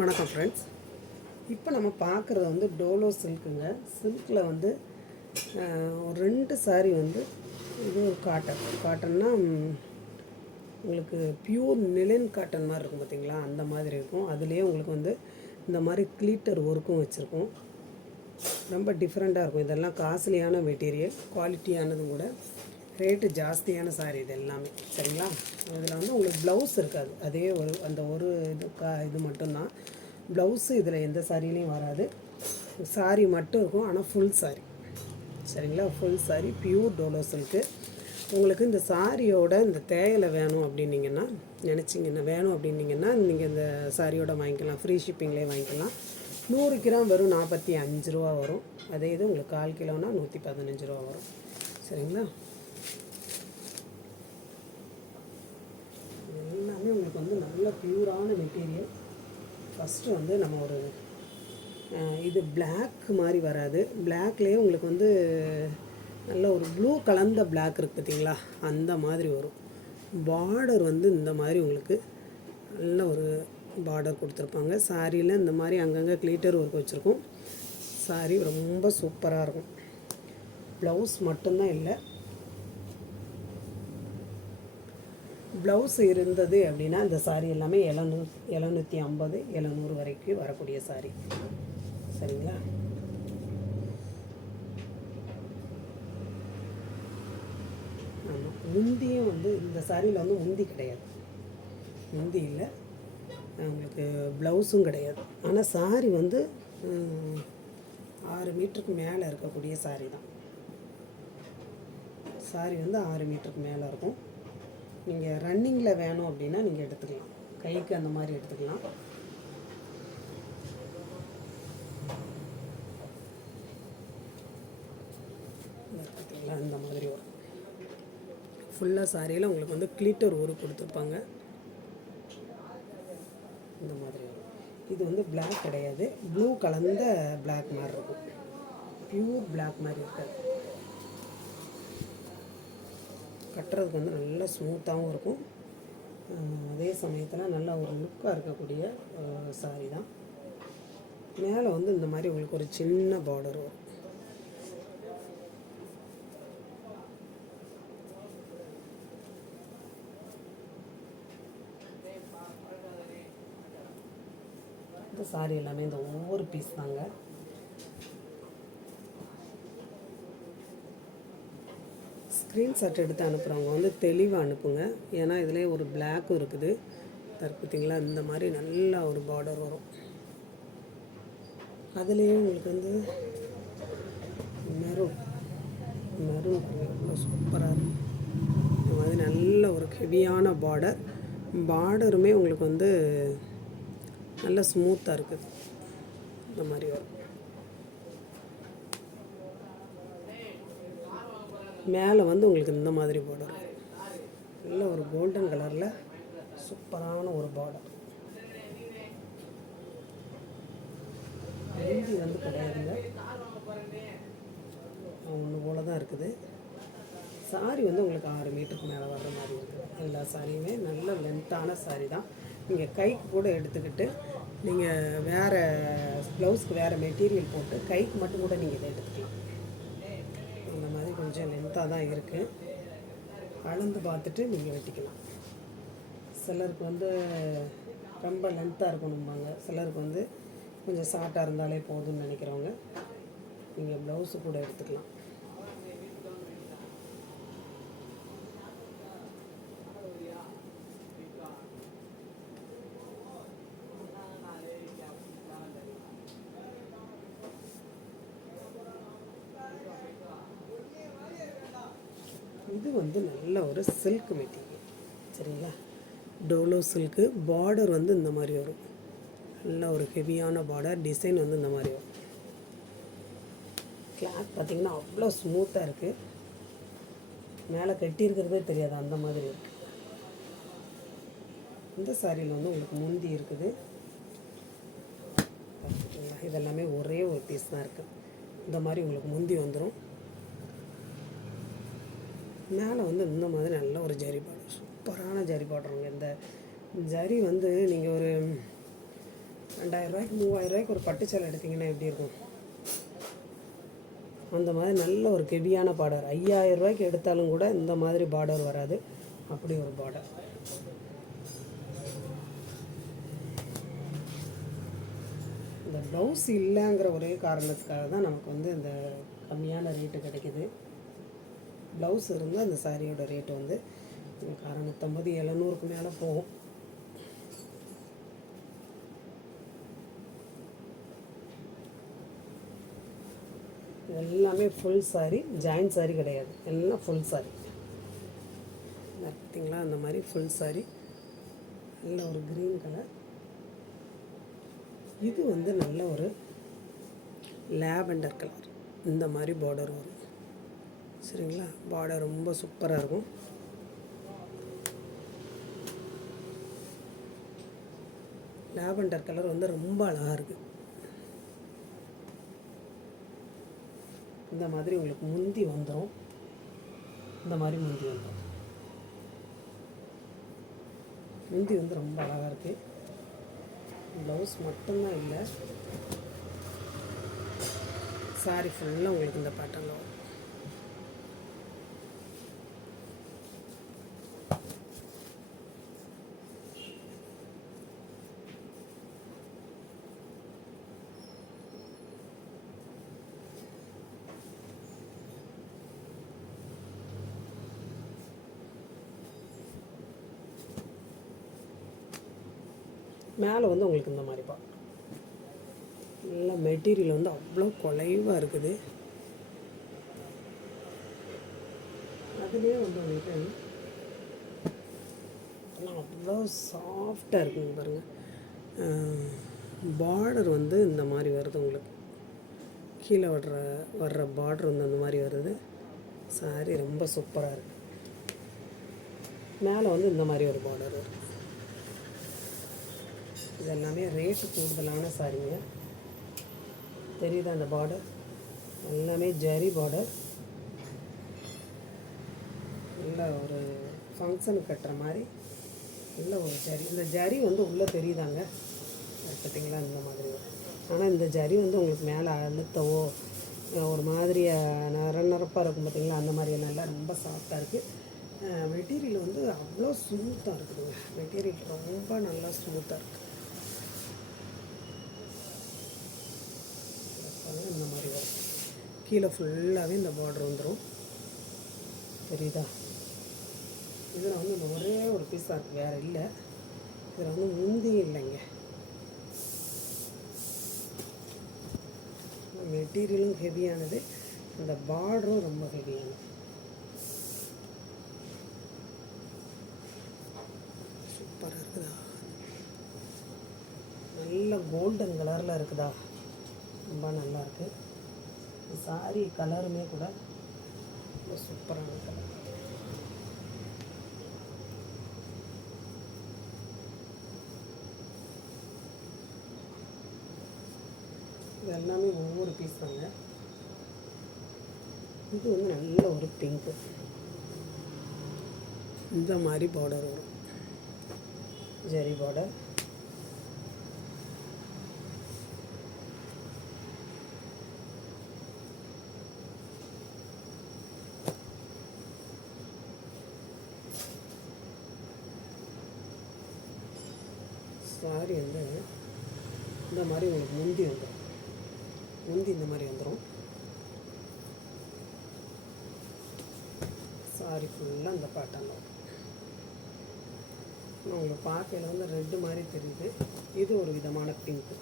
வணக்கம் ஃப்ரெண்ட்ஸ். இப்போ நம்ம பார்க்குறது வந்து டோலோ சில்க்குங்க. சில்கில் வந்து ஒரு 2 சாரீ வந்து இது காட்டன்னா உங்களுக்கு பியூர் நிலன் காட்டன் மாதிரி இருக்கும் பார்த்திங்களா, அந்த மாதிரி இருக்கும். அதுலேயே உங்களுக்கு வந்து இந்த மாதிரி கிளீட்டர் ஒர்க்கும் வச்சுருக்கோம். ரொம்ப டிஃப்ரெண்ட்டாக இருக்கும். இதெல்லாம் காஸ்ட்லியான மெட்டீரியல், குவாலிட்டியானதும் கூட, ரேட்டு ஜாஸ்தியான சாரீ இது எல்லாமே. சரிங்களா? இதில் வந்து உங்களுக்கு ப்ளவுஸ் இருக்காது. அதே ஒரு இது மட்டும்தான் ப்ளவுஸு. இதில் எந்த சாரிலையும் வராது. சாரீ மட்டும் இருக்கும், ஆனால் ஃபுல் சாரீ. சரிங்களா? Full sari pure Dolo silk. உங்களுக்கு இந்த சாரியோட இந்த தேயிலை வேணும் அப்படின்னிங்கன்னா வேணும் அப்படின்னிங்கன்னா நீங்கள் இந்த சாரியோட வாங்கிக்கலாம். ஃப்ரீ ஷிப்பிங்லேயே வாங்கிக்கலாம். 100 கிராம் வெறும் 45 ரூபா வரும். அதே இது உங்களுக்கு 1/4 கிலோனா 115 ரூபா வரும். சரிங்களா? எல்லாமே உங்களுக்கு வந்து நல்ல பியூரான மெட்டீரியல். ஃபஸ்ட்டு வந்து நம்ம ஒரு இது பிளாக் மாதிரி வராது. பிளாக்லேயே உங்களுக்கு வந்து நல்ல ஒரு ப்ளூ கலந்த பிளாக் இருக்குது பார்த்திங்களா, அந்த மாதிரி வரும். பார்டர் வந்து இந்த மாதிரி உங்களுக்கு நல்ல ஒரு பார்டர் கொடுத்துருப்பாங்க. சாரியில் இந்த மாதிரி அங்கங்கே கிளீட்டர் ஒர்க் வச்சுருக்கோம். சாரி ரொம்ப சூப்பராக இருக்கும். ப்ளவுஸ் மட்டும்தான் இல்லை, ப்ளவுஸ் இருந்தது அப்படின்னா இந்த சாரீ எல்லாமே 750 700 வரைக்கும் வரக்கூடிய சாரீ. சரிங்களா? ஆமாம், முந்தியும் வந்து இந்த சாரியில் வந்து முந்தி கிடையாது. முந்தி இல்லை, உங்களுக்கு ப்ளவுஸும் கிடையாது. ஆனால் சாரீ வந்து 6 மீட்டருக்கு மேலே இருக்கக்கூடிய சாரீ தான். சாரீ வந்து 6 மீட்டருக்கு மேலே இருக்கும். நீங்கள் ரன்னிங்கில் வேணும் அப்படின்னா நீங்கள் எடுத்துக்கலாம். கைக்கு அந்த மாதிரி எடுத்துக்கலாம். பார்த்தீங்களா, இந்த மாதிரி வரும். ஃபுல்லாக சாரியில் உங்களுக்கு வந்து கிளிட்டர் ஒரு கொடுத்துருப்பாங்க. இந்த மாதிரி வரும். இது வந்து பிளாக் கிடையாது, ப்ளூ கலந்த பிளாக் மாதிரி இருக்கும். பியூர் பிளாக் மாதிரி இருக்காது. கட்டுறதுக்கு வந்து நல்லா ஸ்மூத்தாகவும் இருக்கும். அதே சமயத்தில் நல்ல ஒரு லுக்காக இருக்கக்கூடிய சாரீ தான். மேலே வந்து இந்த மாதிரி உங்களுக்கு ஒரு சின்ன பார்டர் வரும். இந்த சாரீ எல்லாமே இந்த ஒவ்வொரு பீஸ் தாங்க. ஸ்க்ரீன்ஷாட் எடுத்து அனுப்புகிறவங்க வந்து தெளிவாக அனுப்புங்க. ஏன்னா இதிலே ஒரு பிளாக்கும் இருக்குது. பார்த்தீங்களா, இந்த மாதிரி நல்லா ஒரு பார்டர் வரும். அதுலேயே உங்களுக்கு வந்து மெரூன் சூப்பராக இருக்கும். இந்த மாதிரி நல்ல ஒரு ஹெவியான பார்டருமே உங்களுக்கு வந்து நல்ல ஸ்மூத்தாக இருக்குது. இந்த மாதிரி வரும். மேலே வந்து உங்களுக்கு இந்த மாதிரி பார்டர், நல்ல ஒரு கோல்டன் கலரில் சூப்பரான ஒரு பார்டர். முந்தி வந்து கிடையாதுங்க, ஒன்று போல தான் இருக்குது. சாரீ வந்து உங்களுக்கு 6 மீட்டருக்கு மேலே வர்ற மாதிரி இருக்குது. எல்லா சாரியுமே நல்ல லென்த்தான சாரீ தான். நீங்கள் கைக்கு கூட எடுத்துக்கிட்டு நீங்கள் வேறு ப்ளவுஸ்க்கு வேறு மெட்டீரியல் போட்டு கைக்கு மட்டும் கூட நீங்கள் இதை எடுத்துக்கலாம். இந்த மாதிரி கொஞ்சம் லென்த்தாக தான் இருக்குது. அளந்து பார்த்துட்டு நீங்கள் வெட்டிக்கலாம். சிலருக்கு வந்து ரொம்ப லென்த்தாக இருக்கணும்பாங்க, சிலருக்கு வந்து கொஞ்சம் ஷார்ட்டாக இருந்தாலே போதும்னு நினைக்கிறவங்க நீங்கள் ப்ளவுஸு கூட எடுத்துக்கலாம். இது வந்து நல்ல ஒரு சில்க் மெட்டீரியல். சரிங்களா? டோலோ சில்க்கு. பார்டர் வந்து இந்த மாதிரி வரும். நல்ல ஒரு ஹெவியான பார்டர். டிசைன் வந்து இந்த மாதிரி வரும். கிளாத் பார்த்திங்கன்னா அவ்வளோ ஸ்மூத்தாக இருக்குது. மேலே கட்டியிருக்கிறதே தெரியாது, அந்த மாதிரி இருக்குது. இந்த சாரியில் வந்து உங்களுக்கு முந்தி இருக்குது. இதெல்லாமே ஒரே ஒரு பீஸ் தான் இருக்குது. இந்த மாதிரி உங்களுக்கு முந்தி வந்துடும். மேலே வந்து இந்த மாதிரி நல்ல ஒரு ஜரி பார்டர், சூப்பரான ஜரி பார்டருங்க. இந்த ஜரி வந்து நீங்கள் ஒரு 2000 3000 ஒரு பட்டு சேலை எடுத்திங்கன்னா எப்படி இருக்கும்? அந்த மாதிரி நல்ல ஒரு ஹெவியான பார்டர். 5000 எடுத்தாலும் கூட இந்த மாதிரி பார்டர் வராது. அப்படி ஒரு பார்டர். இந்த ப்ளவுஸ் இல்லைங்கிற ஒரே காரணத்துக்காக தான் நமக்கு இந்த கம்மியான ரேட்டு கிடைக்கிது. ப்ளவுஸ் இருந்தால் அந்த சாரியோட ரேட்டு 650 700க்கு மேலே போகும். எல்லாமே ஃபுல் சாரி, ஜாயின் சாரி கிடையாது, எல்லாம் ஃபுல் சாரி. பார்த்தீங்களா? அந்த மாதிரி ஃபுல் சாரி, நல்ல ஒரு க்ரீன் கலர். இது நல்ல ஒரு லாவெண்டர் கலர். இந்த மாதிரி பார்டர் வரும். சரிங்களா? பார்டர் ரொம்ப சூப்பராக இருக்கும். லாவெண்டர் கலர் ரொம்ப அழகாக இருக்குது. இந்த மாதிரி உங்களுக்கு முந்தி வந்துடும். இந்த மாதிரி முந்தி வந்துடும். முந்தி ரொம்ப அழகாக இருக்குது. ப்ளவுஸ் மட்டும்தான் இல்லை, சாரி ஃபுல்லாக உங்களுக்கு இந்த பேட்டர்னில் வரும். மேலே உங்களுக்கு இந்த மாதிரி நல்லா மெட்டீரியல் அவ்வளோ குலைவாக இருக்குது. அதுலேயே உங்களுக்கு அவ்வளோ சாஃப்டாக இருக்குங்க பாருங்கள். பார்டர் இந்த மாதிரி வருது. உங்களுக்கு கீழே வர்ற பார்டர் அந்த மாதிரி வருது. சாரி ரொம்ப சூப்பராக இருக்குது. மேலே இந்த மாதிரி ஒரு பார்டர் வருது. இது எல்லாமே ரேட்டு கூடுதலான சாரிங்க. தெரியுதா? அந்த பார்டர் எல்லாமே ஜரி பார்டர். நல்ல ஒரு ஃபங்க்ஷனுக்கு கட்டுற மாதிரி நல்ல ஒரு ஜரி. இந்த ஜரி உள்ளே தெரியுதாங்க, பார்த்தீங்களா? இந்த மாதிரி வரும். ஆனால் இந்த ஜரி உங்களுக்கு மேலே அழுத்தவோ ஒரு மாதிரியாக நரப்பாக இருக்கும், பார்த்தீங்களா? அந்த மாதிரி நல்லா ரொம்ப சாஃப்டாக இருக்குது. மெட்டீரியல் அவ்வளோ ஸ்மூத்தாக இருக்குதுங்க. மெட்டீரியல் ரொம்ப நல்லா ஸ்மூத்தாக இருக்குது. இந்த மாதிரி வரும். கீழே ஃபுல்லாகவே இந்த பார்டர் வந்துடும். தெரியுதா? இதில் இந்த ஒரே ஒரு பீஸாக இருக்குது, வேறு இல்லை. இதில் முந்தி இல்லைங்க. மெட்டீரியலும் ஹெவியானது, அந்த பார்டரும் ரொம்ப ஹெவியானது. சூப்பராக இருக்குதா? நல்ல கோல்டன் கலரில் இருக்குதா? ரொம்ப நல்லாயிருக்கு. சாரி கலருமே கூட ரொம்ப சூப்பரான கலர். இது எல்லாமே ஒவ்வொரு பீஸ் தாங்க. இது நல்ல ஒரு பிங்க்கு. இந்த மாதிரி பார்டர் வரும், ஜரி பார்டர். சாரி இந்த மாதிரி உங்களுக்கு முந்தி வந்துடும். முந்தி இந்த மாதிரி வந்துடும். சாரி ஃபுல்லாக இந்த பேட்டர்னில் வரும். உங்களுக்கு பார்க்கையில் ரெட்டு மாதிரி தெரியுது. இது ஒரு விதமான பிங்க்கு.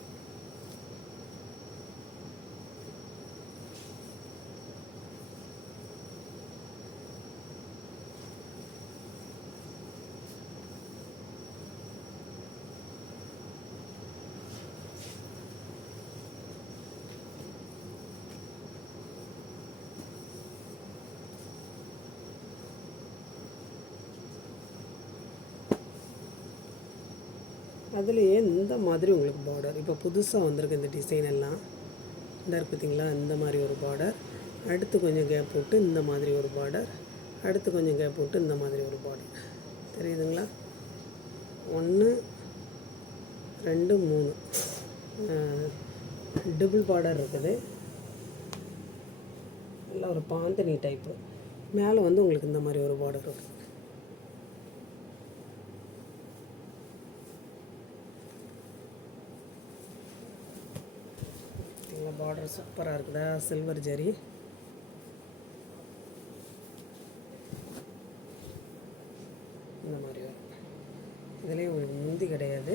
அதுலேயே இந்த மாதிரி உங்களுக்கு பார்டர் இப்போ புதுசாக வந்திருக்கு. இந்த டிசைன் எல்லாம் இந்த இருக்குது பார்த்தீங்களா? இந்த மாதிரி ஒரு பார்டர், அடுத்து கொஞ்சம் கேப் போட்டு இந்த மாதிரி ஒரு பார்டர், அடுத்து கொஞ்சம் கேப் போட்டு இந்த மாதிரி ஒரு பார்டர். தெரியுதுங்களா? 1 2 3 டபுள் பார்டர் இருக்குது. நல்லா ஒரு பாந்தனி டைப்பு. மேலே வந்து உங்களுக்கு இந்த மாதிரி ஒரு பார்டர் வரும். இந்த பார்டர் சூப்பராக இருக்குதா, சில்வர் ஜரி. இந்த மாதிரி வரும். இதுலேயும் உங்களுக்கு முந்தி கிடையாது.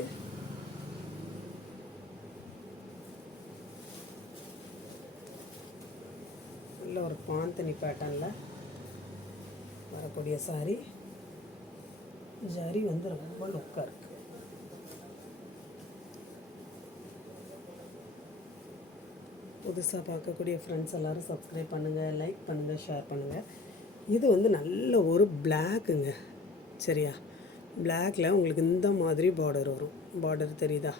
நல்ல ஒரு பாந்தனி பேட்டர்னில் வரக்கூடிய சாரி. ஜரி வந்து ரொம்ப லுக்காக இருக்குது. புதுசாக பார்க்கக்கூடிய ஃப்ரெண்ட்ஸ் எல்லோரும் சப்ஸ்கிரைப் பண்ணுங்கள், லைக் பண்ணுங்கள், ஷேர் பண்ணுங்கள். இது வந்து நல்ல ஒரு பிளாக்குங்க. சரியா, பிளாக்கில் உங்களுக்கு இந்த மாதிரி பார்டர் வரும். பார்டர் தெரியுதா,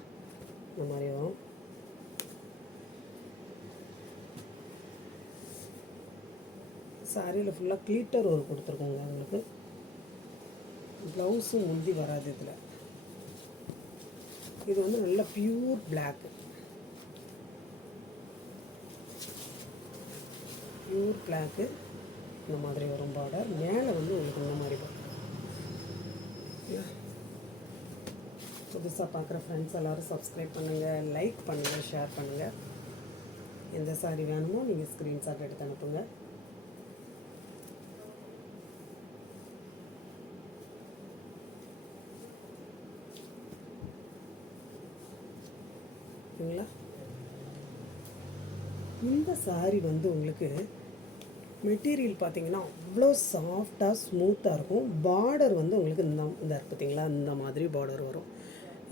இந்த மாதிரி வரும். சாரியில் ஃபுல்லாக க்ளீட்டர் ஒர்க் கொடுத்துருக்கோங்க. உங்களுக்கு ப்ளவுஸும் முந்தி வராது இதில். இது வந்து நல்ல பியூர் பிளாக்கு. பியூர் பிளாக்கு இந்த மாதிரி வரும் பார்டர். மேலே வந்து உங்களுக்கு இந்த மாதிரி பார்டர். புதுசாக பார்க்குற ஃப்ரெண்ட்ஸ் எல்லோரும் சப்ஸ்கிரைப் பண்ணுங்கள், லைக் பண்ணுங்கள், ஷேர் பண்ணுங்கள். எந்த சாரி வேணுமோ நீங்கள் ஸ்க்ரீன்ஷாட் எடுத்து அனுப்புங்க. ஓகேங்களா? இந்த சாரி வந்து உங்களுக்கு மெட்டீரியல் பார்த்திங்கன்னா அவ்வளோ சாஃப்டாக ஸ்மூத்தாக இருக்கும். பார்டர் வந்து உங்களுக்கு இந்த பார்த்தீங்களா, இந்த மாதிரி பார்டர் வரும்.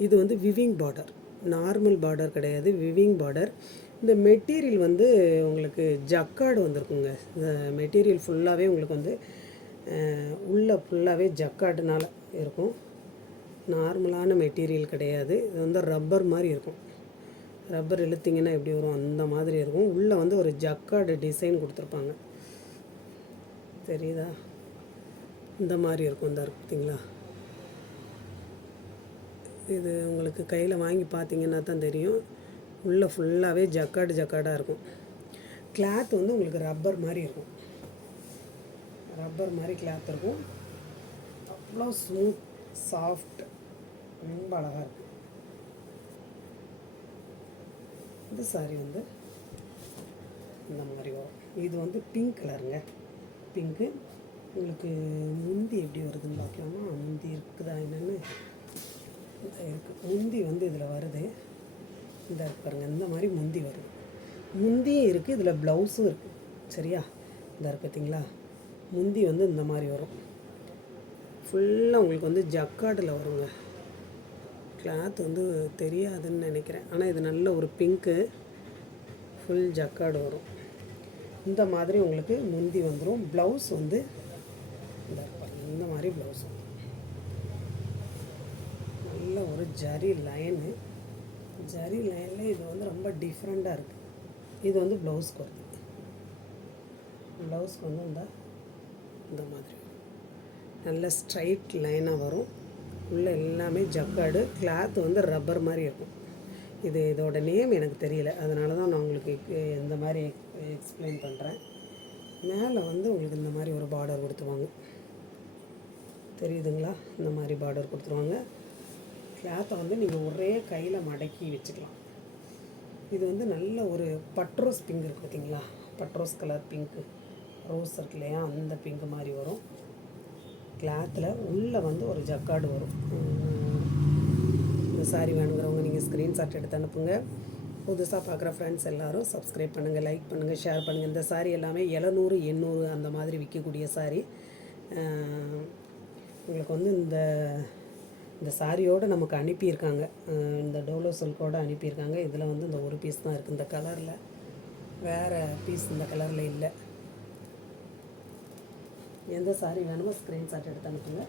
இது வந்து விவிங் பார்டர், நார்மல் பார்டர் கிடையாது, விவிங் பார்டர். இந்த மெட்டீரியல் வந்து உங்களுக்கு ஜக்கார்டு வந்திருக்குங்க. இந்த மெட்டீரியல் ஃபுல்லாகவே உங்களுக்கு வந்து உள்ளே ஃபுல்லாகவே ஜக்கார்டுனால இருக்கும். நார்மலான மெட்டீரியல் கிடையாது. இது வந்து ரப்பர் மாதிரி இருக்கும். ரப்பர் இழுத்திங்கன்னா எப்படி வரும் அந்த மாதிரி இருக்கும். உள்ளே வந்து ஒரு ஜக்கார்டு டிசைன் கொடுத்துருப்பாங்க. தெரியுதா, இந்த மாதிரி இருக்கும். இந்த இருக்கு பார்த்தீங்களா, இது உங்களுக்கு கையில் வாங்கி பார்த்தீங்கன்னா தான் தெரியும். உள்ளே ஃபுல்லாகவே ஜக்கார்டாக இருக்கும். கிளாத் வந்து உங்களுக்கு ரப்பர் மாதிரி இருக்கும். ரப்பர் மாதிரி கிளாத் இருக்கும். அவ்வளோ ஸ்மூத், சாஃப்ட், ரொம்ப அழகாக இருக்குது. இந்த சாரி வந்து இந்த மாதிரி வரும். இது வந்து பிங்க் கலருங்க. பிங்க்கு. உங்களுக்கு முந்தி எப்படி வருதுன்னு பார்க்கலாமா? முந்தி இருக்குதா என்னென்னு இருக்குது. முந்தி வந்து இதில் வருது. இந்த பாருங்கள், இந்த மாதிரி முந்தி வருது. முந்தியும் இருக்குது, இதில் ப்ளவுஸும் இருக்குது. சரியா, இந்த இருக்கு பார்த்தீங்களா, முந்தி வந்து இந்த மாதிரி வரும். ஃபுல்லாக உங்களுக்கு வந்து ஜக்கார்டில் வருங்க. கிளாத் வந்து தெரியாதுன்னு நினைக்கிறேன். ஆனால் இது நல்ல ஒரு பிங்க்கு, ஃபுல் ஜக்கார்டு வரும். இந்த மாதிரி உங்களுக்கு முந்தி வந்துடும். ப்ளவுஸ் வந்து இந்த மாதிரி ப்ளவுஸ் வரும். நல்ல ஒரு ஜரி லைனு. ஜரி லைனில் இது வந்து ரொம்ப டிஃப்ரெண்ட்டாக இருக்குது. இது வந்து ப்ளவுஸ்க்கு வருது. ப்ளவுஸ்க்கு வந்து இந்த மாதிரி நல்ல ஸ்ட்ரைட் லைனாக வரும். உள்ளே எல்லாமே ஜக்கார்டு. கிளாத் வந்து ரப்பர் மாதிரி இருக்கும். இதோட நேம் எனக்கு தெரியல, அதனால தான் நான் உங்களுக்கு இந்த மாதிரி எக்ஸ்பிளைன் பண்ணுறேன். மேலே வந்து உங்களுக்கு இந்த மாதிரி ஒரு பார்டர் கொடுத்துருவாங்க. தெரியுதுங்களா, இந்த மாதிரி பார்டர் கொடுத்துருவாங்க. கிளாத்தை வந்து நீங்கள் ஒரே கையில் மடக்கி வச்சுக்கலாம். இது வந்து நல்ல ஒரு பட்ரோஸ் பிங்க் இருக்குது பார்த்தீங்களா, பட்ரோஸ் கலர் பிங்க்கு, ரோஸ் இருக்கு இல்லையா, அந்த பிங்க் மாதிரி வரும். கிளாத்தில் உள்ளே வந்து ஒரு ஜக்கார்டு வரும். இந்த சாரி வேணுங்கிறவங்க நீங்கள் ஸ்க்ரீன்ஷாட் எடுத்து அனுப்புங்க. புதுசாக பார்க்குற ஃப்ரெண்ட்ஸ் எல்லோரும் சப்ஸ்கிரைப் பண்ணுங்கள், லைக் பண்ணுங்கள், ஷேர் பண்ணுங்கள். இந்த சாரி எல்லாமே 700 800 அந்த மாதிரி விற்கக்கூடிய சாரி. உங்களுக்கு வந்து இந்த சாரியோடு நமக்கு அனுப்பியிருக்காங்க. இந்த டோலோ சில்கோடு அனுப்பியிருக்காங்க. இதில் வந்து இந்த ஒரு பீஸ் தான் இருக்குது இந்த கலரில். வேறு பீஸ் இந்த கலரில் இல்லை. எந்த சாரி வேணுமோ ஸ்க்ரீன்ஷாட் எடுத்து அனுப்புங்க.